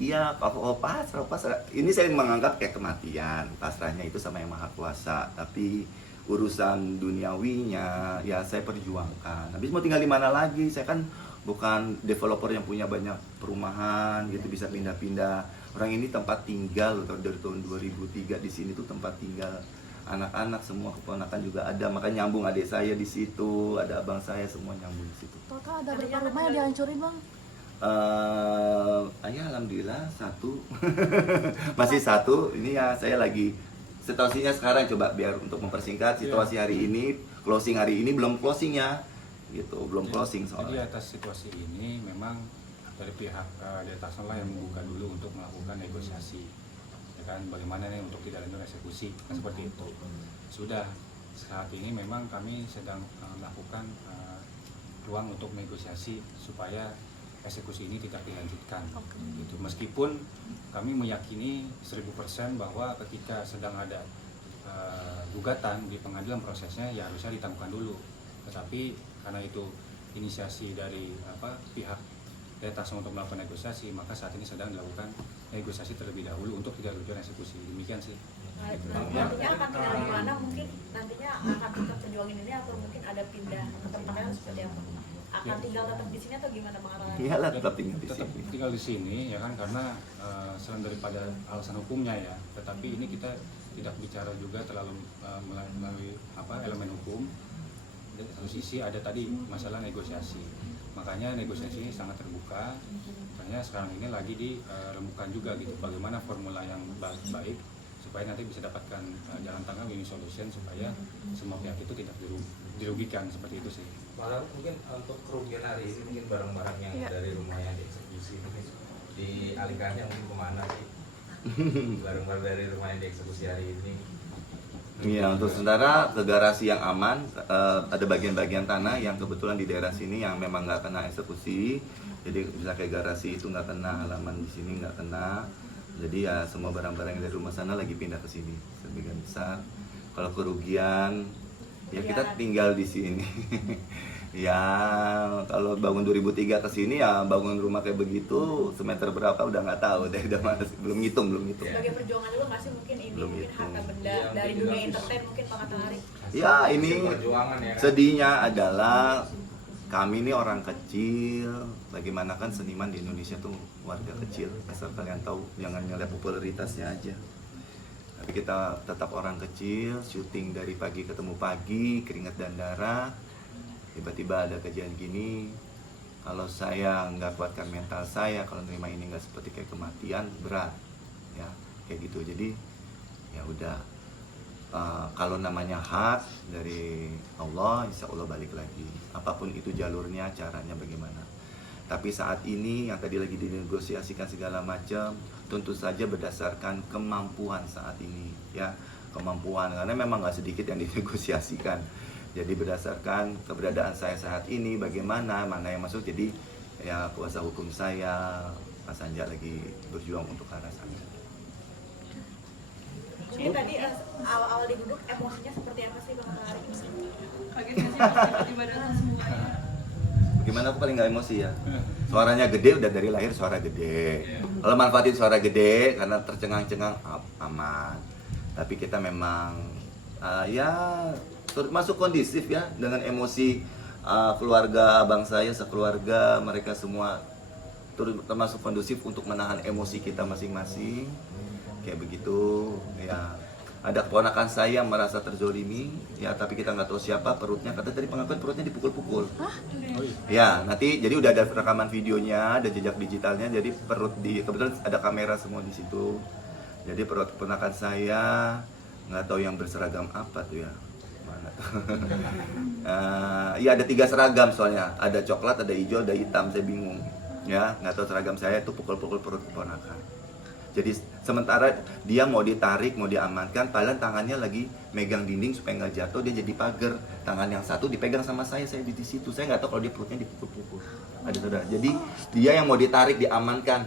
Iya, pasrah. Ini saya menganggap kayak kematian, pasrahnya itu sama yang Maha Kuasa. Tapi urusan duniawinya ya saya perjuangkan. Habis mau tinggal di mana lagi? Saya kan bukan developer yang punya banyak perumahan gitu bisa pindah-pindah. Orang ini tempat tinggal dari tahun 2003 di sini tuh tempat tinggal anak-anak semua, keponakan juga ada, makanya nyambung adik saya di situ, ada abang saya, semua nyambung di situ. Total ada berapa rumah yang dihancurin, Bang? Ya alhamdulillah satu. Masih satu. Ini ya saya lagi situasinya sekarang, coba biar untuk mempersingkat situasi hari ini, closing hari ini belum closing ya gitu, belum closing soalnya. Jadi atas situasi ini memang dari pihak di atas lah yang membuka dulu untuk melakukan negosiasi, ya kan, bagaimana nih untuk tidak lanjut eksekusi, kan seperti itu. Sudah saat ini memang kami sedang melakukan ruang untuk negosiasi supaya eksekusi ini tidak dilanjutkan. Gitu. Meskipun kami meyakini 1000% bahwa ketika sedang ada gugatan di pengadilan, prosesnya ya harusnya ditangguhkan dulu. Tetapi karena itu inisiasi dari pihak atas untuk melakukan negosiasi, maka saat ini sedang dilakukan negosiasi terlebih dahulu untuk tidak lanjut eksekusi. Demikian sih. Nantinya akan tinggal di mana? Mungkin nantinya akan tetap perjuangin ini atau mungkin ada pindah ke tempatnya seperti apa? Akan tinggal tetap di sini atau gimana Bang Arlan? Iyalah tetap tinggal di Tetap sini. tinggal di sini ya kan, karena selain daripada alasan hukumnya ya, tetapi ini kita tidak bicara juga terlalu melalui elemen hukum. Di satu sisi ada tadi masalah negosiasi, makanya negosiasi ini sangat terbuka. Makanya sekarang ini lagi dirembukan juga gitu, bagaimana formula yang baik supaya nanti bisa dapatkan jalan tengah, win solution, supaya semua pihak itu tidak dirugikan, seperti itu sih. Malah mungkin untuk kerugian hari ini mungkin barang-barang yang dari rumah yang dieksekusi mungkin dialihkannya mungkin kemana sih? Barang-barang dari rumah yang dieksekusi hari ini. Iya, untuk sementara ke garasi yang aman, ada bagian-bagian tanah yang kebetulan di daerah sini yang memang nggak kena eksekusi. Jadi bisa kayak garasi itu nggak kena, halaman di sini nggak kena. Jadi ya semua barang-barang yang dari rumah sana lagi pindah ke sini sebagian besar. Kalau kerugian ya kita tinggal di sini. Ya kalau bangun 2003 ke sini ya bangun rumah kayak begitu semeter berapa udah nggak tahu deh, udah belum ngitung. Sebagai perjuangan juga nggak sih mungkin ini Belum mungkin itu. harta benda dari dunia entertain mungkin Bang Atahari? Ya ini Perjuangan ya kan? sedihnya adalah kami ini orang kecil. Bagaimana kan seniman di Indonesia tuh warga kecil, asal kalian tahu, jangan ngeliat popularitasnya aja. Tapi kita tetap orang kecil, syuting dari pagi ketemu pagi, keringat dan darah. Tiba-tiba ada kejadian gini. Kalau saya nggak kuatkan mental saya, kalau nerima ini nggak seperti kayak kematian, berat, ya kayak gitu. Jadi ya udah, kalau namanya hak dari Allah, insya Allah balik lagi. Apapun itu jalurnya, caranya bagaimana. Tapi saat ini yang tadi lagi dinegosiasikan segala macam, tentu saja berdasarkan kemampuan saat ini, ya kemampuan, karena memang nggak sedikit yang dinegosiasikan. Jadi berdasarkan keberadaan saya saat ini, bagaimana, mana yang masuk. Jadi ya kuasa hukum saya, Mas Anja lagi berjuang untuk ke arah sana. Mungkin tadi awal-awal diduduk emosinya seperti apa sih Bang Atahari? Kaget nggak sih pas tiba-tiba datang semuanya? Gimana, aku paling nggak emosi ya. Suaranya gede, udah dari lahir suara gede. Kalau manfaatin suara gede karena tercengang-cengang aman. Tapi kita memang ya masuk kondisif ya dengan emosi keluarga abang saya sekeluarga, mereka semua termasuk kondusif untuk menahan emosi kita masing-masing. Kayak begitu ya. Ada keponakan saya yang merasa terzolimi ya, tapi kita nggak tahu siapa, perutnya, kata tadi pengakuan perutnya dipukul-pukul. Ya nanti jadi udah ada rekaman videonya, ada jejak digitalnya, jadi perut kebetulan ada kamera semua di situ. Jadi perut keponakan saya nggak tahu yang berseragam apa tuh ya, mana tuh. Iya ada 3 seragam soalnya, ada coklat, ada hijau, ada hitam, saya bingung ya, nggak tahu seragam saya itu pukul-pukul perut keponakan. Jadi sementara dia mau ditarik, mau diamankan, padahal tangannya lagi megang dinding supaya nggak jatuh, dia jadi pagar. Tangan yang satu dipegang sama saya di situ. Saya nggak tahu kalau dia perutnya dipukul-pukul. Ada saudara. Jadi dia yang mau ditarik, diamankan,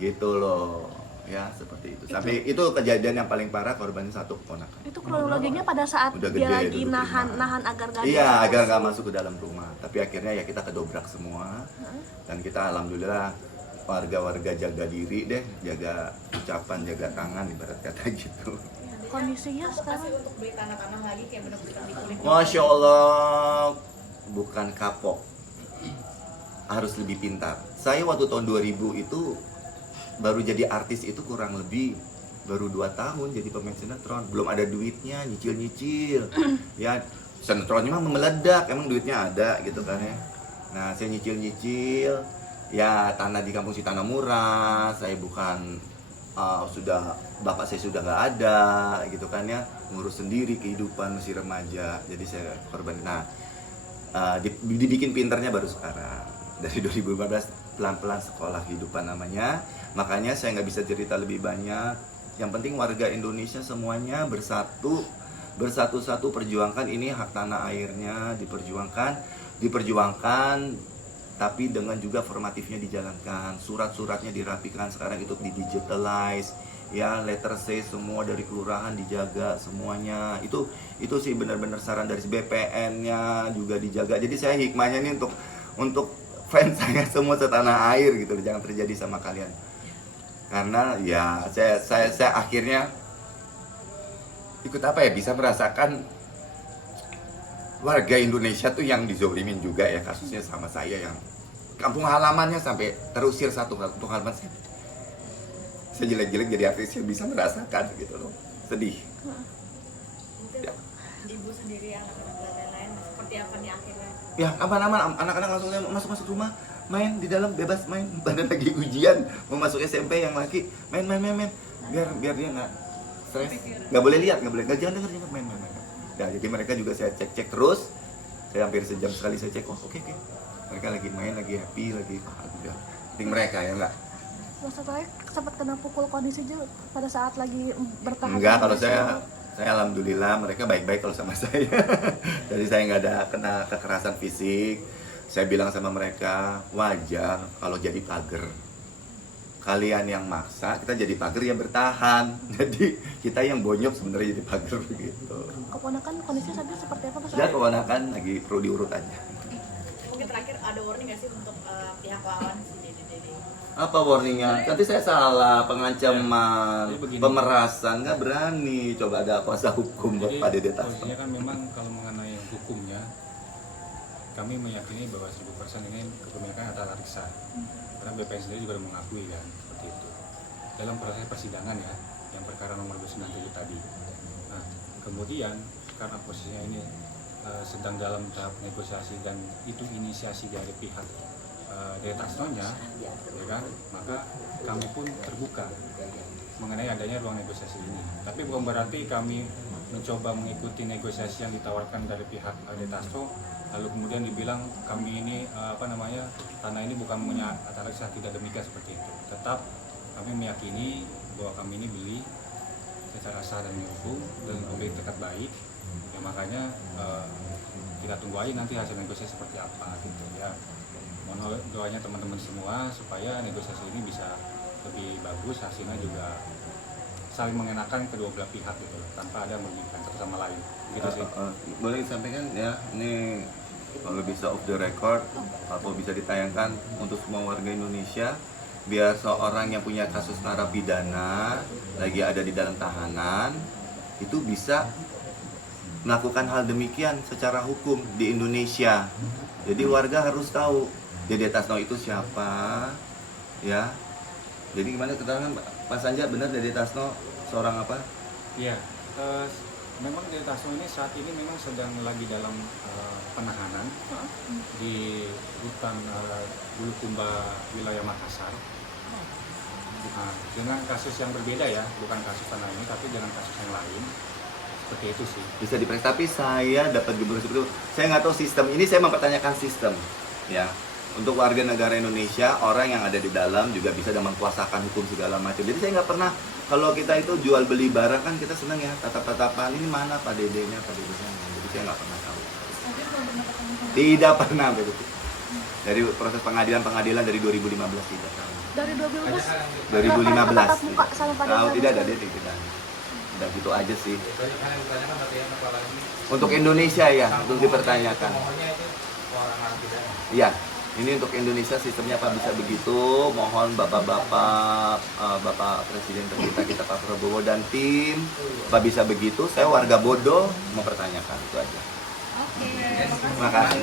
gitu loh. Ya seperti itu. Sampai itu kejadian yang paling parah, korbannya 1 keponakan. Itu kronologinya pada saat Udah dia gede, lagi duduk nahan agar gak ada Iya, agar nggak emosi. masuk ke dalam rumah. Tapi akhirnya ya kita kedobrak semua. Dan kita alhamdulillah warga-warga jaga diri deh, jaga ucapan, jaga tangan, ibarat kata gitu. Kondisinya Pasti sekarang untuk beli tanah-tanah lagi kayak bener-bener di kulit. Masya Allah, bukan kapok, harus lebih pintar. Saya waktu tahun 2000 itu baru jadi artis itu kurang lebih baru 2 tahun jadi pemain sinetron, belum ada duitnya, nyicil-nyicil. Ya sinetronnya mah meledak, emang duitnya ada gitu kan ya. Nah saya nyicil-nyicil, ya tanah di kampung Tanah Murah, saya bukan bapak saya sudah nggak ada gitu kan ya, ngurus sendiri kehidupan masih remaja, jadi saya korban. Nah dibikin pinternya baru sekarang dari 2015 pelan-pelan sekolah kehidupan namanya, makanya saya nggak bisa cerita lebih banyak. Yang penting warga Indonesia semuanya bersatu-satu perjuangkan ini hak tanah airnya, diperjuangkan tapi dengan juga formatifnya dijalankan, surat-suratnya dirapikan, sekarang itu di-digitalize, ya letter C semua dari kelurahan dijaga semuanya. Itu sih benar-benar saran dari BPN-nya juga dijaga. Jadi saya hikmahnya ini untuk fans saya semua setanah air gitu, jangan terjadi sama kalian. Karena ya saya akhirnya ikut bisa merasakan warga Indonesia tuh yang dizolimin juga ya, kasusnya sama saya yang kampung halamannya sampai terusir satu kampung halaman saya. Saya jelek-jelek jadi artis yang bisa merasakan gitu loh, sedih. Mungkin Ya. ibu sendiri, anak-anak lain-lain seperti apa nih akhirnya? Ya aman-aman, anak-anak langsung masuk rumah, main di dalam bebas main. Padahal lagi ujian mau masuk SMP yang laki main biar dia nggak stres, nggak boleh lihat, jangan dengar main. Ya, jadi mereka juga saya cek terus. Saya hampir sejam sekali saya cek. Oh, oke. Mereka lagi main, lagi happy, lagi udah. Penting mereka ya enggak. masa saya sempat kena pukul kondisi juga pada saat lagi bertahan. Enggak, kalau saya alhamdulillah mereka baik-baik kalau sama saya. Jadi saya nggak ada kena kekerasan fisik. Saya bilang sama mereka, wajar kalau jadi pager. Kalian yang maksa, kita jadi pager yang bertahan. Jadi kita yang bonyok sebenarnya jadi pager begitu. Keponakan kondisinya saat itu seperti apa Mas? Ya keponakan lagi perlu diurut aja. Mungkin terakhir ada warning nggak sih untuk pihak lawan si Dede? Apa warningnya? Nanti saya salah, pengancaman, Jadi begini. pemerasan, nggak berani. Coba ada kuasa hukum buat Jadi Pak Dede Tasno. posisinya kan memang kalau mengenai hukumnya, kami meyakini bahwa 1000% ini kepemilikan Atta Larissa. Karena BPN sendiri juga mengakui kan seperti itu. Dalam proses persidangan ya, yang perkara nomor 297 tadi. Nah, kemudian karena posisinya ini sedang dalam tahap negosiasi dan itu inisiasi dari pihak Dede Tasno-nya, ya kan, maka kami pun terbuka mengenai adanya ruang negosiasi ini. Tapi bukan berarti kami mencoba mengikuti negosiasi yang ditawarkan dari pihak Dede Tasno, lalu kemudian dibilang kami ini tanah ini bukan punya Atta Larissa, tidak demikian seperti itu. Tetap kami meyakini bahwa kami ini beli secara sah dan hukum dan memberi tekad baik. Ya makanya kita tunggu aja nanti hasil negosiasi seperti apa gitu ya. Mohon doanya teman-teman semua supaya negosiasi ini bisa lebih bagus, hasilnya juga saling mengenakan kedua belah pihak gitu, tanpa ada merugikan satu sama lain. Gitu sih. Boleh disampaikan ya, ini kalau bisa off the record atau bisa ditayangkan untuk semua warga Indonesia, biar seorang yang punya kasus narapidana lagi ada di dalam tahanan itu bisa melakukan hal demikian secara hukum di Indonesia. Jadi warga harus tahu Dede Tasno itu siapa, ya. Jadi gimana keterangan Pak Sanja, benar Dede Tasno seorang apa? Iya, memang Dede Tasno ini saat ini memang sedang lagi dalam penahanan di rutan Bulukumba wilayah Makassar. Nah, dengan kasus yang berbeda ya, bukan kasus tanah ini, tapi dengan kasus yang lain. Seperti itu sih. Bisa diperiksa, tapi saya dapat gubernur seperti itu. Saya nggak tahu sistem ini, saya mempertanyakan sistem, ya. Untuk warga negara Indonesia, orang yang ada di dalam juga bisa dan mengkuasakan hukum segala macam. Jadi saya nggak pernah, kalau kita itu jual beli barang kan kita senang ya, tatap-tatapan ini mana Pak Dedenya, Pak Dedenya. Jadi saya nggak pernah tahu. Tidak pernah begitu. Dari proses pengadilan dari 2015 tidak tahu. Dari 2015 2015. tatap muka sama Pak Tahu Dede. tidak ada, dia tidak. Udah gitu aja sih. Banyak hal yang ditanyakan tapi yang apalagi Untuk Indonesia ya, untuk dipertanyakan. Pokoknya itu orang narapidana. Iya, Ini untuk Indonesia sistemnya apa bisa begitu. Mohon bapak-bapak, bapak presiden tercinta kita Pak Prabowo dan tim, apa bisa begitu. Saya warga bodoh mempertanyakan itu aja. Oke, Terima kasih.